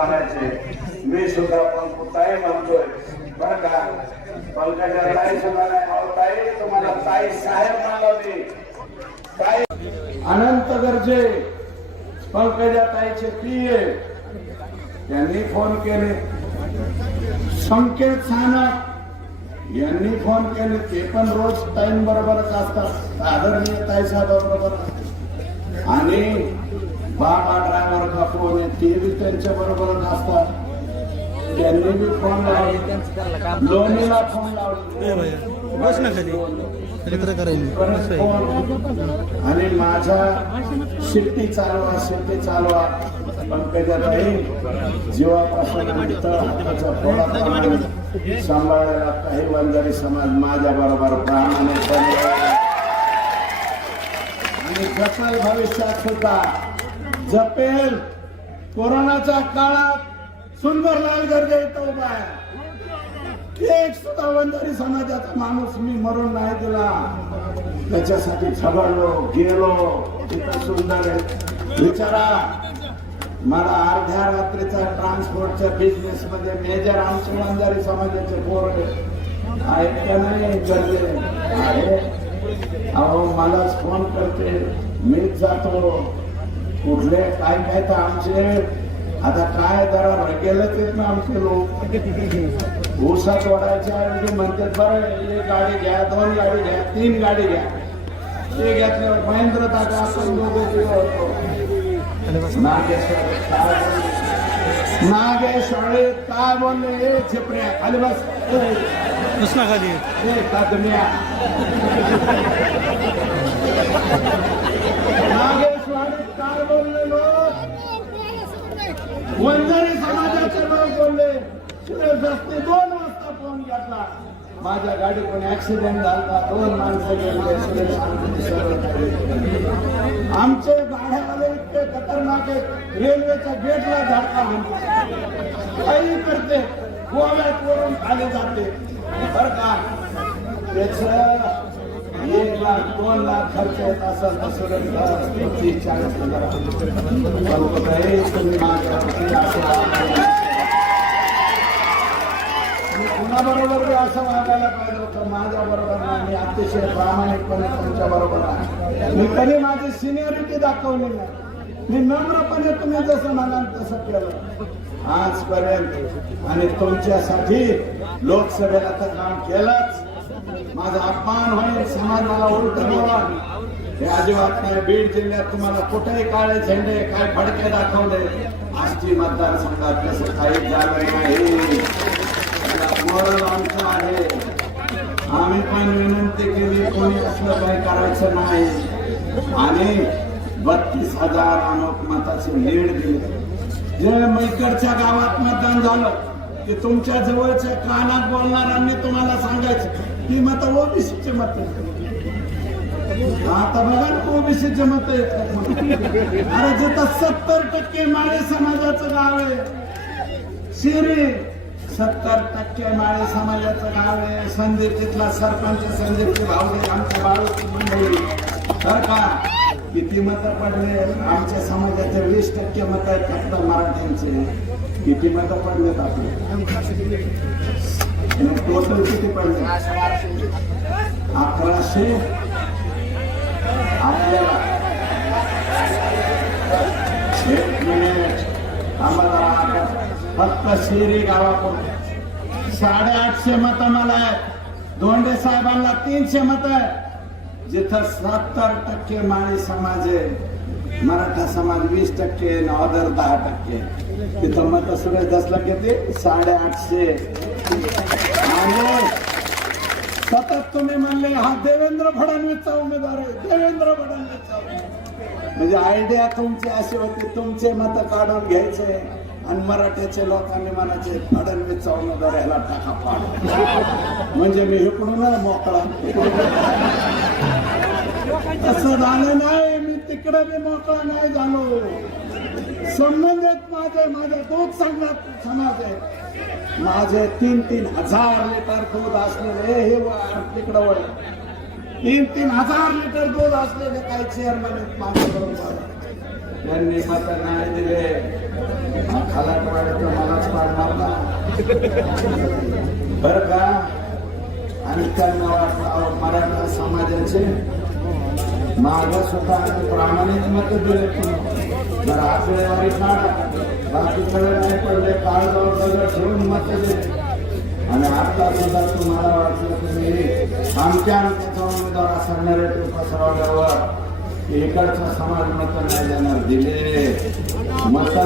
म्हणायचे मी सुद्धा पण ताई म्हणतोय. बर का? पंकजा ताई सुद्धा नाही. ताई तुम्हाला ताई साहेब म्हणलं. मी ताई अनंत गरजे पंकजा ताईचे प्रिय. त्यांनी फोन केले. संकेत सानक यांनी फोन केले. ते पण रोज टाइम बरोबरच असतात. आदरणीय ताईसाहेब बरोबर आणि बाबा ड्रायव्हर का फोन आहे ते बी त्यांच्या बरोबरच असतात त्यांनी बी फोन लावले. लोणीला फोन लावले. आणि माझा शिट्टी चालवा शिट्टी चालवा. जीवापासून अंत हाताच्या पोळाप्रमाणे सांभाळायला काही वंजारी समाज माझ्या बरोबर प्रामाणिकपणे आणि जपेल भविष्यात सुद्धा जपेल. कोरोनाच्या काळात सुंदरलाल गर्दे येतो उभा एक सुद्धा वंजारी समाजाचा माणूस मी मरून नाही दिला त्याच्यासाठी झगडलो गेलो. तिथं सुंदर विचारा. मला अर्ध्या रात्रीचा ट्रान्सपोर्टच्या बिझनेस मध्ये मेजर आमचे वंजारी समाजाचे पोर आहेत. का नाही गरजे आहे. अहो मलाच फोन करते. मीच जातो. कुठले काय काय तर आमचे आता काय जरा रगेलच येत ना आमचे लोक. ऊसात ओढायच्या ऐवजी म्हणतात बरं एक गाडी घ्या दोन गाडी घ्या तीन गाडी घ्या. ते घेतल्यावर महेंद्र दादा आपण दोघं होतो. नागेश्वर काय बोलले? नागेश्वरी काय बोलले? ए झेपऱ्या खाली बस. ना खाली. ए कादम्या लोक वंजारी समाजाचे लोक बोलले. सुरेश रस्ते दोन वाजता फोन घेतला. माझ्या गाडी कोणी ऍक्सिडेंट झाला. दोन माणसं गेले. सुरेश आमचे सरळ गाड्यावाले इतके खतरनाक आहे रेल्वेच्या गेटला धडका म्हणते काही करते. गोव्यात वरून खाली जाते. बरं का? त्याच एक लाख दोन लाख खर्च येत असेल तर सुरेश तीस चाळीस हजार तुम्ही मी कुणाबरोबर बी असं वागायला पाहिजे होतं माझ्या बरोबर नाही मी अतिशय प्रामाणिकपणे तुमच्या बरोबर आहे. मी कधी माझी सिनियरिटी दाखवली नाही. मी नम्रपणे तुम्ही जसं म्हणाल तसं केलं. आजपर्यंत आणि तुमच्यासाठी लोकसभेला तर काम केलंच. माझा अपमान होईल समाज मला उलट बोलाल हे अजिबात नाही बीड जिल्ह्यात तुम्हाला कुठेही काळे झेंडे काय फडके दाखवले. आजची मतदारसंघात तसं काही झालं नाही. आमचं आहे. आम्ही पण विनंती केली कोणी असलं काही करायचं नाही. आणि बत्तीस हजार अमुक मताची लीड दिली. जे मैकडच्या गावात मतदान झालं ते तुमच्या जवळच्या कानात बोलणाऱ्यांनी तुम्हाला सांगायचं. ती मत ओबीसीचे मत आता बघा ना ओबीसीचे मत अरे जिथं सत्तर टक्के माळे समाजाचं गाव आहे शिरी सत्तर टक्के माळे समाजाचं गाव आहे. संदीप तिथला सरपंच संदीप भावडे आमच्या बाळूची मंडळी. तर का? किती मत पडले? आमच्या समाजाचे वीस टक्के मत आहेत फक्त मराठ्यांचे. किती मत पडलेत आपले? टोटल किती पडले अकराशे? आपल्याला एक मिनिट आम्हाला फक्त शिरी गावाकडून साडेआठशे मत मला आहेत. धोंडे साहेबांना तीनशे मत जिथं सत्तर टक्के माळी समाज आहे. मराठा समाज वीस टक्के अदर दहा टक्के तिथं मत सगळे दसला येते साडेआठशे. आणि सतत तुम्ही म्हणले हा देवेंद्र फडणवीसचा उमेदवार आहे. देवेंद्र फडणवीसचा म्हणजे आयडिया तुमची अशी होती तुमचे मत काढून घ्यायचे आणि मराठ्याचे लोकांनी म्हणायचे फडणवीसचा उमेदवार याला टाका पाड. म्हणजे मी इकडून मोकळा. असं झालं नाही. तिकडे मी मोकळा नाही झालो. संबंधित माझे माझे दूध संघात समाज आहे. माझे तीन तीन हजार लिटर दूध असलेले हे तिकडं वळ तीन तीन हजार लिटर दूध असलेले काही चेअरमॅन आहेत माझ्याबरोबर त्यांनी मत नाही दिले. खालाटवाड्याचं मलाच पाडणार ना बर का? आणि त्यांना वाटलं मराठा समाजाचे माझं स्वतः आणि प्रामाणिक मत दिले. तुम्ही आकडेवारी काढा बाकी सगळं नाही पडले काळ जवळ ठेवून मत दिले आणि आता सुद्धा तुम्हाला वाटलं तुम्ही आमच्या आमच्या उमेदवार असा नरेटिव्ह पसरवल्यावर इकडचा समाज मत नाही देणार. दिले. मत